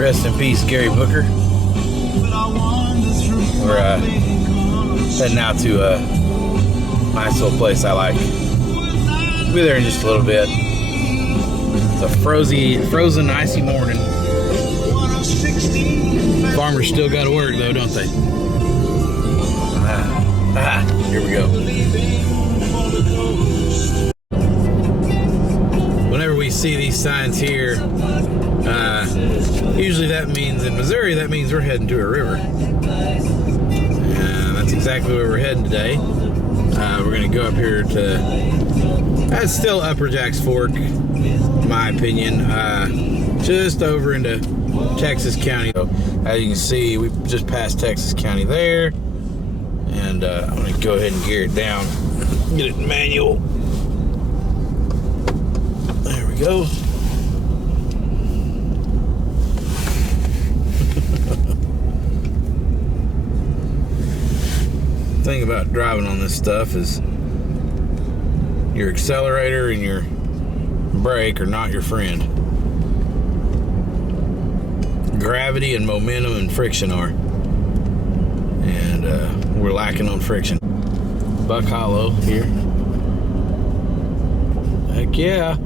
Rest in peace, Gary Booker. We're heading out to a nice little place I like. We'll be there in just a little bit. It's a frozen, icy morning. Farmers still got to work though, don't they? Here we go. Whenever we see these signs here, usually that means in Missouri, that means we're heading to a river. And that's exactly where we're heading today. We're going to go up here to, that's still Upper Jacks Fork, in my opinion, just over into Texas County. So, as you can see, we just passed Texas County there. And I'm going to go ahead and gear it down, get it in manual. There we go. The thing about driving on this stuff is your accelerator and your brake are not your friend. Gravity and momentum and friction are. And we're lacking on friction. Buck Hollow here. Heck yeah.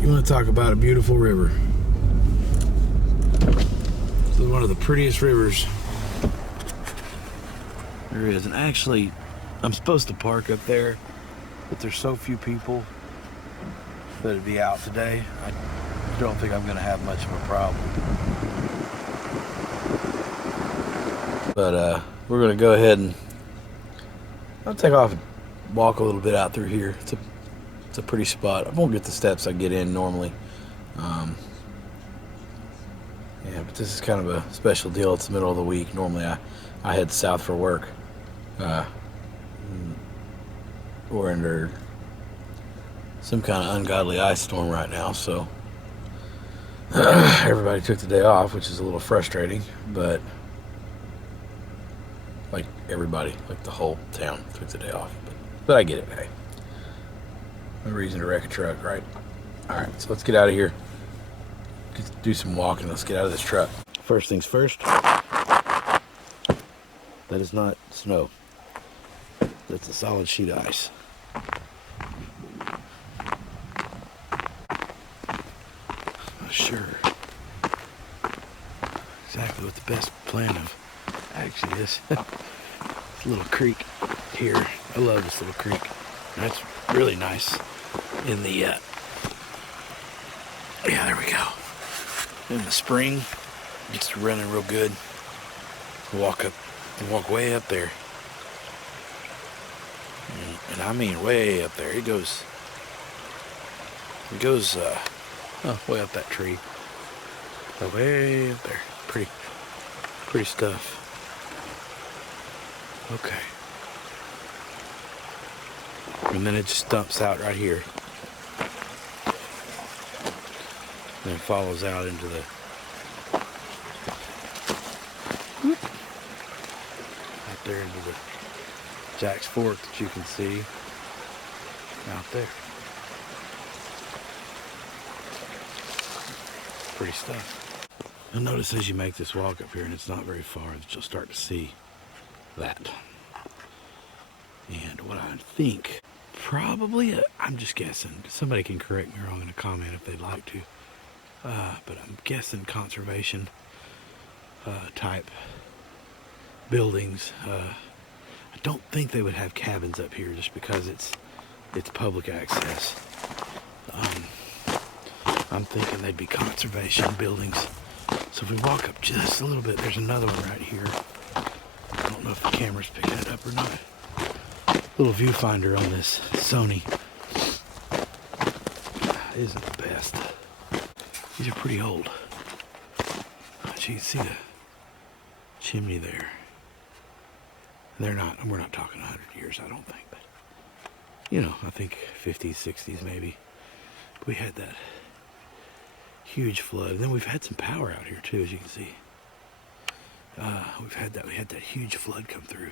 You want to talk about a beautiful river. This is one of the prettiest rivers there is. And actually, I'm supposed to park up there, but there's so few people that'd be out today. I don't think I'm going to have much of a problem. But we're going to go ahead and I'll take off and walk a little bit out through here. It's a pretty spot. I won't get the steps I get in normally. Yeah, but this is kind of a special deal. It's the middle of the week. Normally I head south for work. We're under some kind of ungodly ice storm right now, so everybody took the day off, which is a little frustrating, but like everybody, like the whole town took the day off. But I get it, hey. No reason to wreck a truck, right? Alright, so let's get out of here. Let's do some walking. Let's get out of this truck. First things first. That is not snow. That's a solid sheet of ice. Not sure exactly what the best plan of actually is. This little creek here. I love this little creek. That's really nice in the yeah, there we go. In the spring, it's running real good. Walk way up there. And I mean way up there. It goes way up that tree. Way up there. Pretty stuff. Okay. And then it just dumps out right here. And then follows out into the out there into the Jack's Fork that you can see out there. Pretty stuff. You'll notice as you make this walk up here, and it's not very far, that you'll start to see that. And what I think, probably, I'm just guessing, somebody can correct me wrong in a comment if they'd like to, but I'm guessing conservation type buildings. I don't think they would have cabins up here just because it's public access. I'm thinking they'd be conservation buildings. So if we walk up just a little bit, there's another one right here. I don't know if the camera's picking it up or not. Little viewfinder on this Sony isn't the best. These are pretty old. But you can see the chimney there. They're not, we're not talking 100 years, I don't think, but you know, I think 50s, 60s maybe. We had that huge flood. And then we've had some power out here too, as you can see. We had that huge flood come through.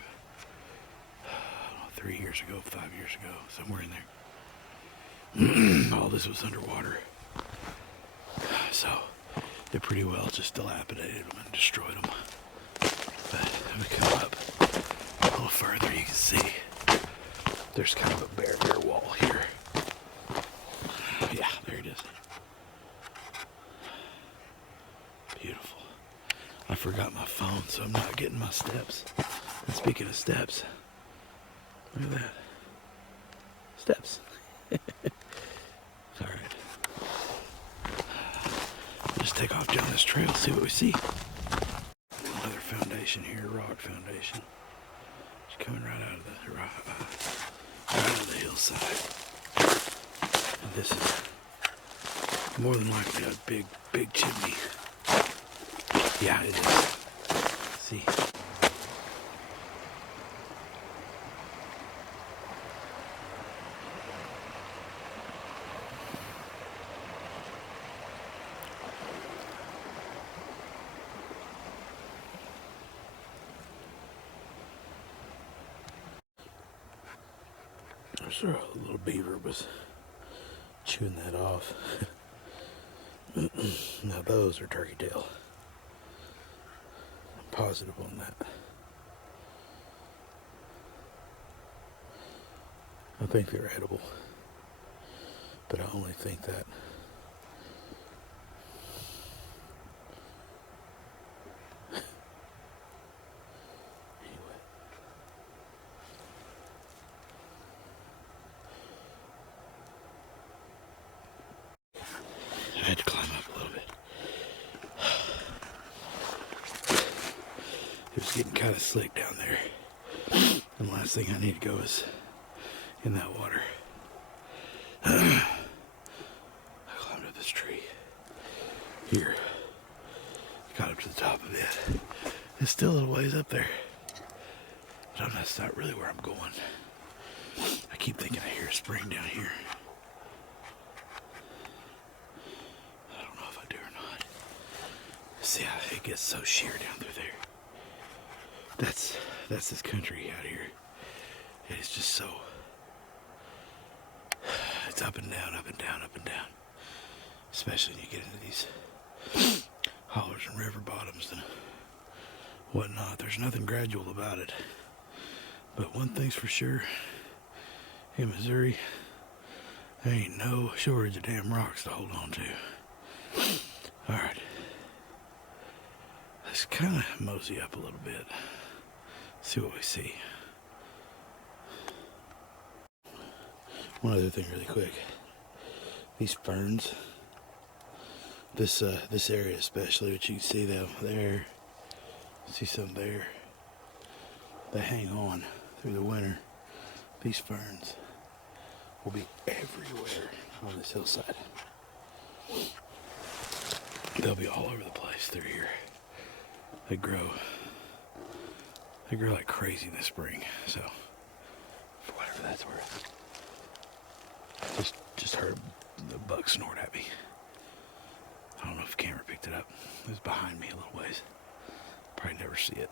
I don't know, 3 years ago, 5 years ago, somewhere in there. All this was underwater. So They pretty well just dilapidated them and destroyed them. But if we come up a little further, you can see there's kind of a bare wall here. Yeah, there it is. Beautiful. I forgot my phone, so I'm not getting my steps. And speaking of steps, look at that. Steps. All right. Just take off down this trail, see what we see. Another foundation here, rock foundation. It's coming right out of the right out of the hillside. And this is more than likely a big chimney. Yeah, it is. See. I'm sure a little beaver was chewing that off. Now those are turkey tail. I'm positive on that. I think they're edible, but I only think that. Anyway. I had to climb up a little bit. It was getting kind of slick down there. And the last thing I need to go is in that water. I climbed up this tree. Here. Got up to the top of it. It's still a little ways up there. But that's not really where I'm going. I keep thinking I hear a spring down here. I don't know if I do or not. See how it gets so sheer down through there. That's this country out here. It's just so, it's up and down, up and down, up and down. Especially when you get into these hollers and river bottoms and whatnot. There's nothing gradual about it. But one thing's for sure, in Missouri, there ain't no shortage of damn rocks to hold on to. Alright. Let's kind of mosey up a little bit. See what we see. One other thing really quick. These ferns, this area especially, which you can see them there, see some there, they hang on through the winter. These ferns will be everywhere on this hillside. They'll be all over the place through here. They grow like crazy this spring, so for whatever that's worth. Just heard the buck snort at me. I don't know if the camera picked it up. It was behind me a little ways. Probably never see it.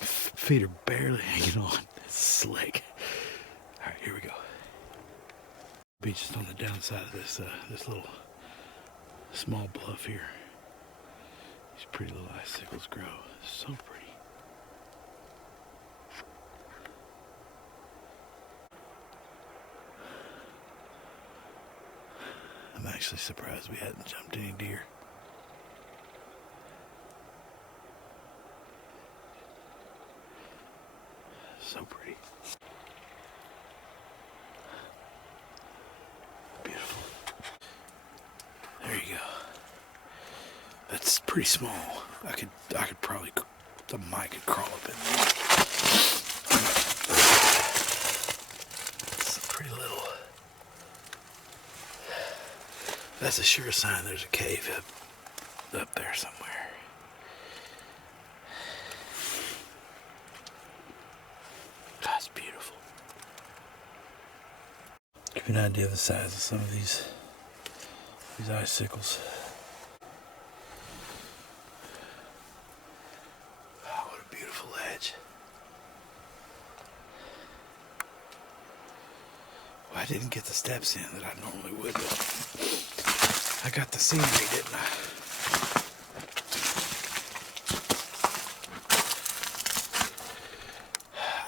Feet are barely hanging on. It's slick. All right, here we go. Beach is on the downside of this little small bluff here. These pretty little icicles grow. So pretty. I'm actually surprised we hadn't jumped any deer. So pretty. Beautiful. There you go. That's pretty small. I could probably, the mic could crawl up in there. It's pretty little. That's a sure sign there's a cave up there somewhere. That's beautiful. Give you an idea of the size of some of these icicles. Oh, what a beautiful ledge. Well, I didn't get the steps in that I normally would, but I got the scenery, didn't I?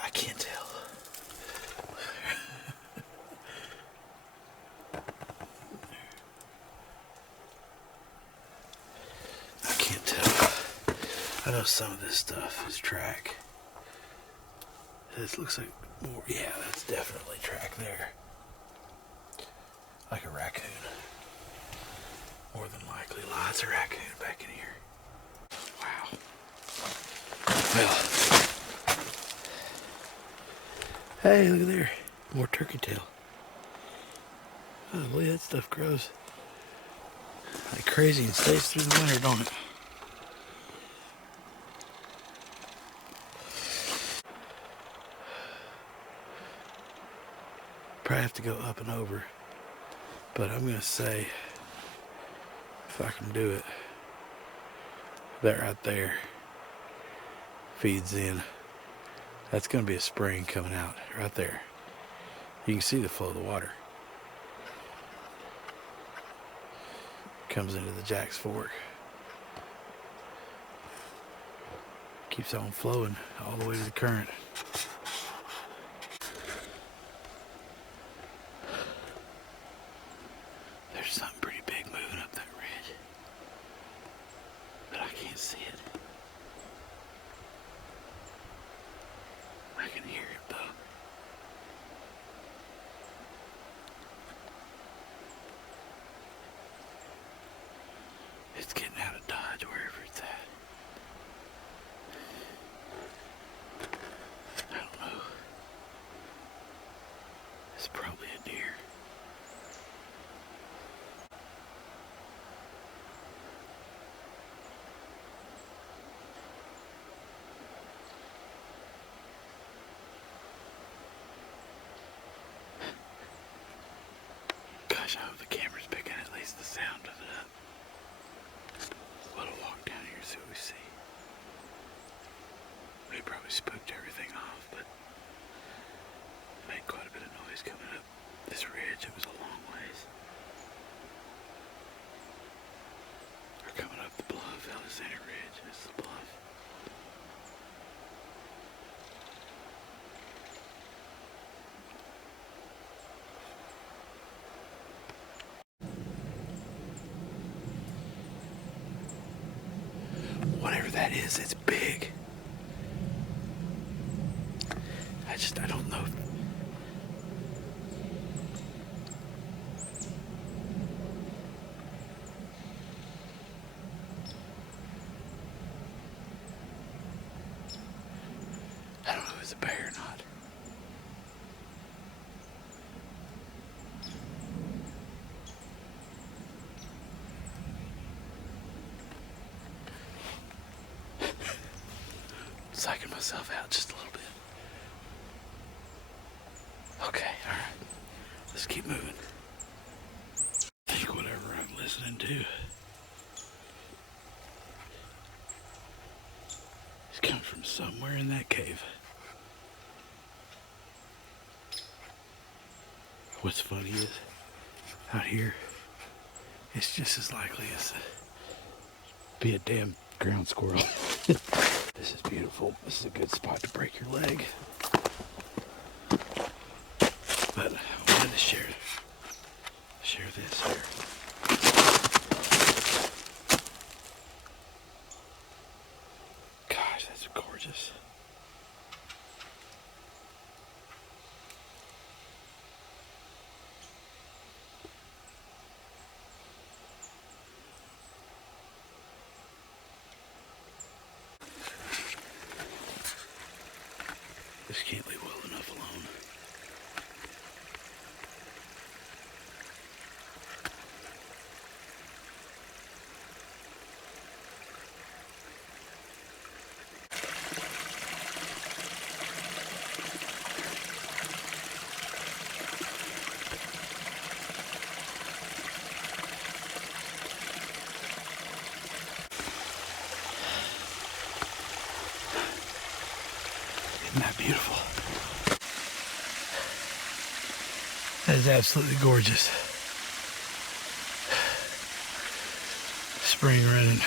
I can't tell. I can't tell. I know some of this stuff is track. This looks like more, yeah, that's definitely track there. Like a raccoon. More than likely, lots of raccoon back in here. Wow. Well. Hey, look at there. More turkey tail. Oh, boy, that stuff grows like crazy and stays through the winter, don't it? Probably have to go up and over. But I'm going to say, if I can do it, that right there feeds in. That's going to be a spring coming out right there. You can see the flow of the water. Comes into the Jack's Fork. Keeps on flowing all the way to the current. There's something pretty big moving up that ridge, but I can't see it. I can hear it though. It's getting out of dodge wherever it's at. I don't know. It's probably a deer. Gosh, I hope the camera's picking at least the sound of it up. We'll walk down here and see what we see. We probably spooked everything off, but it made quite a bit of noise coming up this ridge. It was a long ways. We're coming up the bluff, Alexander Ridge. It's the bluff. Whatever that is, it's big. I don't know. I don't know if it's a bear or not. Psyching myself out just a little bit. Okay, alright. Let's keep moving. I think whatever I'm listening to is coming from somewhere in that cave. What's funny is, out here, it's just as likely as to be a damn ground squirrel. This is beautiful. This is a good spot to break your leg. But I wanted to share this here. Gosh, that's gorgeous. Just can't leave well enough alone. Isn't that beautiful? That is absolutely gorgeous. spring running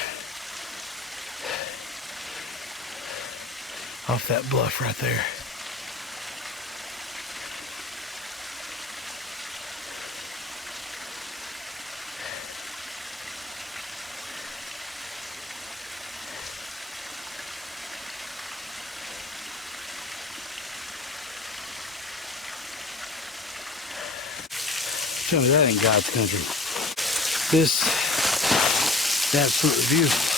off that bluff right there. Tell me that ain't God's country. This is absolutely beautiful.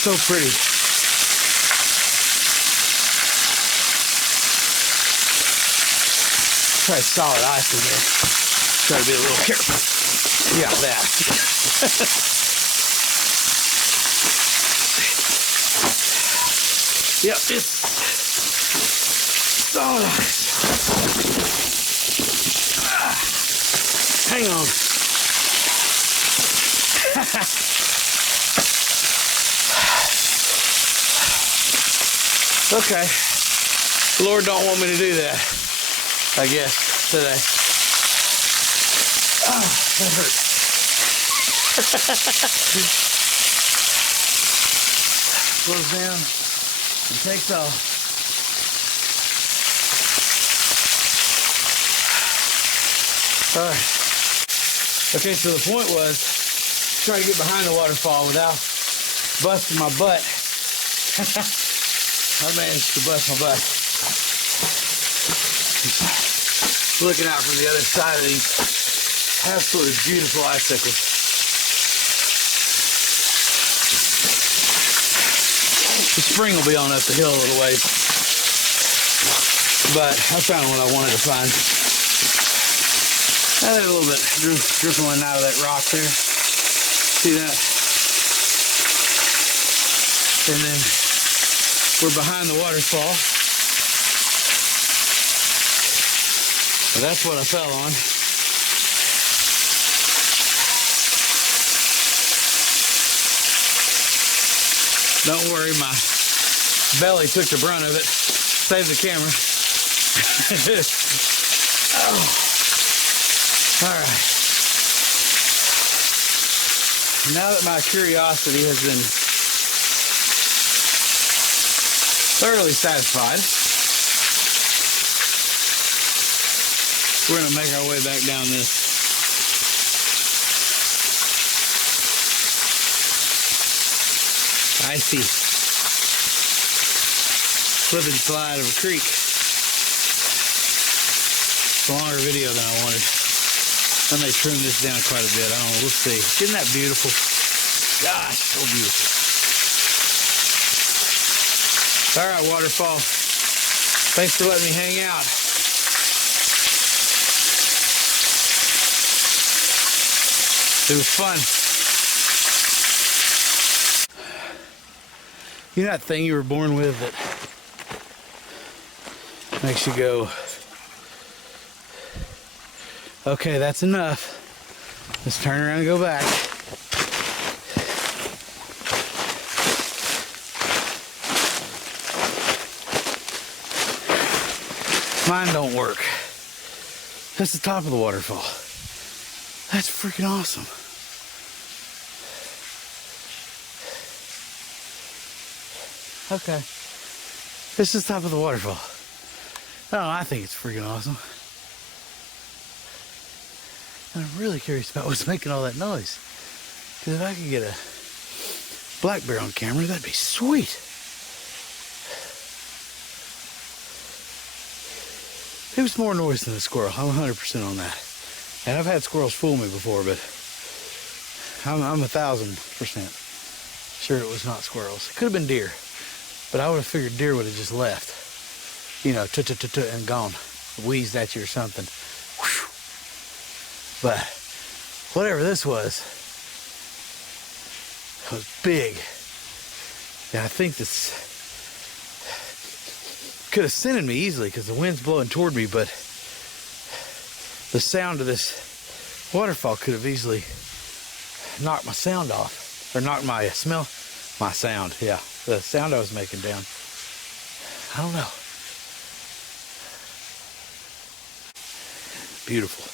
So pretty. Try solid ice in there. Try to be a little careful. Yeah, that. Yep, it's solid ice. Hang on. Okay, the Lord don't want me to do that, I guess, today. Oh, that hurt. Slows down and takes off. All right. Okay, so the point was trying to get behind the waterfall without busting my butt. I managed to bust my butt. Looking out from the other side of these absolutely beautiful icicles. The spring will be on up the hill a little ways. But I found what I wanted to find. I had a little bit dripping out of that rock there. See that? And then we're behind the waterfall. So that's what I fell on. Don't worry, my belly took the brunt of it. Saved the camera. Oh. All right. Now that my curiosity has been thoroughly satisfied, we're going to make our way back down this icy slip and slide of a creek. It's a longer video than I wanted. I may trim this down quite a bit. I don't know. We'll see. Isn't that beautiful? Gosh, so beautiful. All right, waterfall. Thanks for letting me hang out. It was fun. You know that thing you were born with that makes you go, okay, that's enough. Let's turn around and go back. Mine don't work. That's the top of the waterfall. That's freaking awesome. Okay. This is the top of the waterfall. Oh, I think it's freaking awesome. And I'm really curious about what's making all that noise. Because if I could get a black bear on camera, that'd be sweet. It was more noise than a squirrel. I'm 100% on that. And I've had squirrels fool me before, but I'm 1,000% sure it was not squirrels. It could have been deer. But I would have figured deer would have just left. You know, and gone. Wheezed at you or something. Whew. But whatever this was big. And I think this could have scented me easily because the wind's blowing toward me, but the sound of this waterfall could have easily knocked my sound off. Or knocked my sound, yeah. The sound I was making down. I don't know. Beautiful.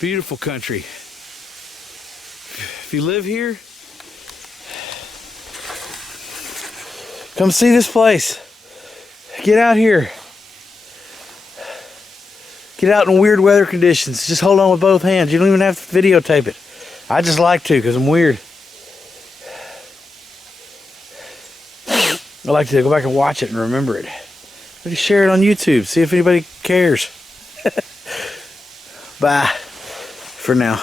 Beautiful country. If you live here, come see this place. Get out here. Get out in weird weather conditions. Just hold on with both hands. You don't even have to videotape it. I just like to because I'm weird. I like to go back and watch it and remember it. Maybe share it on YouTube. See if anybody cares. Bye for now.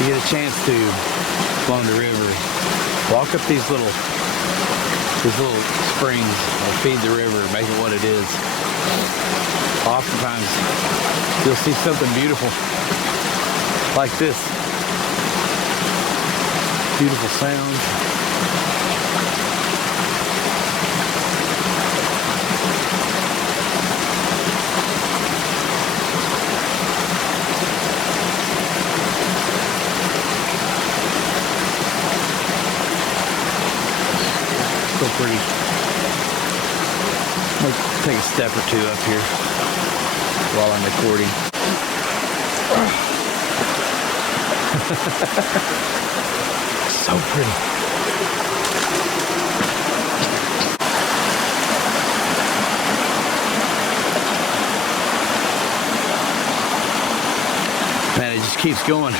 you get a chance to along the river, walk up these little springs that feed the river, make it what it is. Oftentimes you'll see something beautiful like this. Beautiful sound. So pretty. I'll take a step or two up here while I'm recording. So pretty. just keeps going.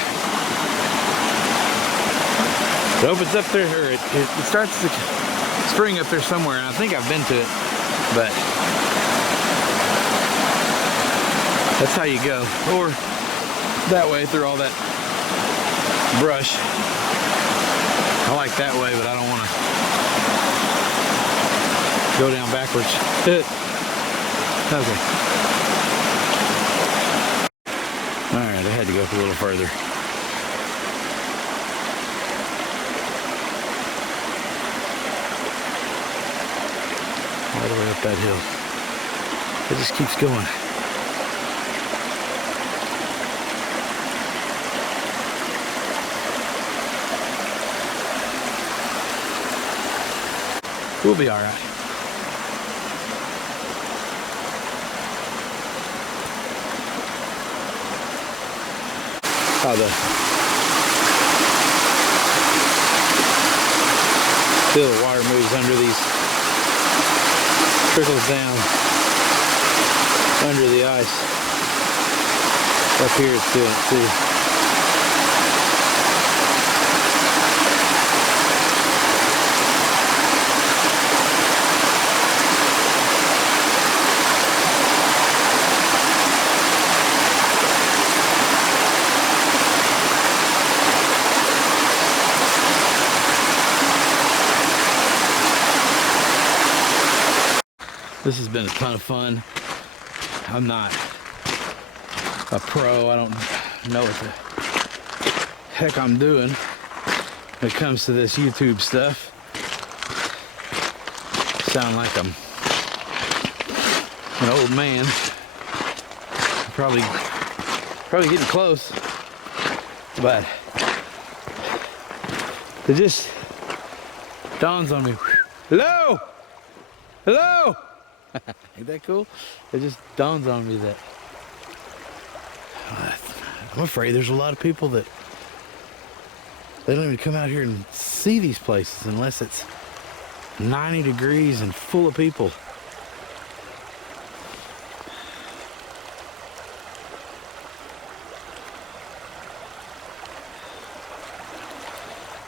It opens up there, or it starts to spring up there somewhere, and I think I've been to it, but that's how you go. Or that way through all that brush. I like that way, but I don't want to go down backwards. Okay. Alright, I had to go a little further. All the way up that hill. It just keeps going. We'll be all right. Oh, still the water moves under these, trickles down under the ice. Up here it's doing it too. This has been a ton of fun. I'm not a pro. I don't know what the heck I'm doing when it comes to this YouTube stuff. Sound like I'm an old man. Probably getting close, but it just dawns on me. Hello! Hello! Ain't that cool? It just dawns on me that I'm afraid there's a lot of people that they don't even come out here and see these places unless it's 90 degrees and full of people.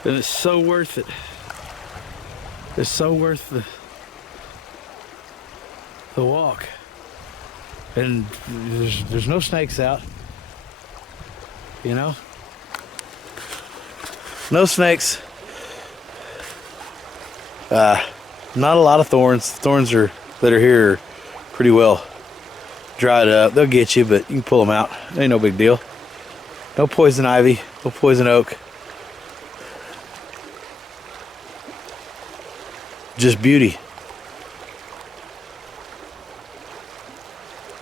And it's so worth it. It's so worth the walk. And there's no snakes out, you know, no snakes, not a lot of thorns. The thorns that are here are pretty well dried up. They'll get you, but you can pull them out. Ain't no big deal. No poison ivy, no poison oak, just beauty.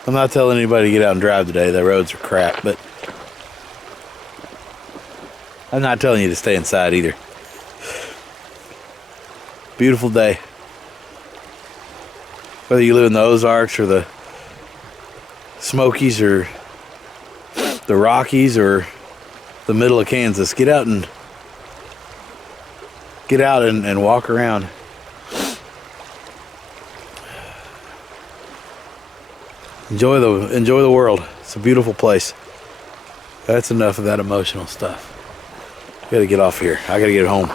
I'm not telling anybody to get out and drive today. The roads are crap, but I'm not telling you to stay inside either. Beautiful day. Whether you live in the Ozarks or the Smokies or the Rockies or the middle of Kansas, get out and walk around. Enjoy the world. It's a beautiful place. That's enough of that emotional stuff. Gotta get off here. I gotta get home.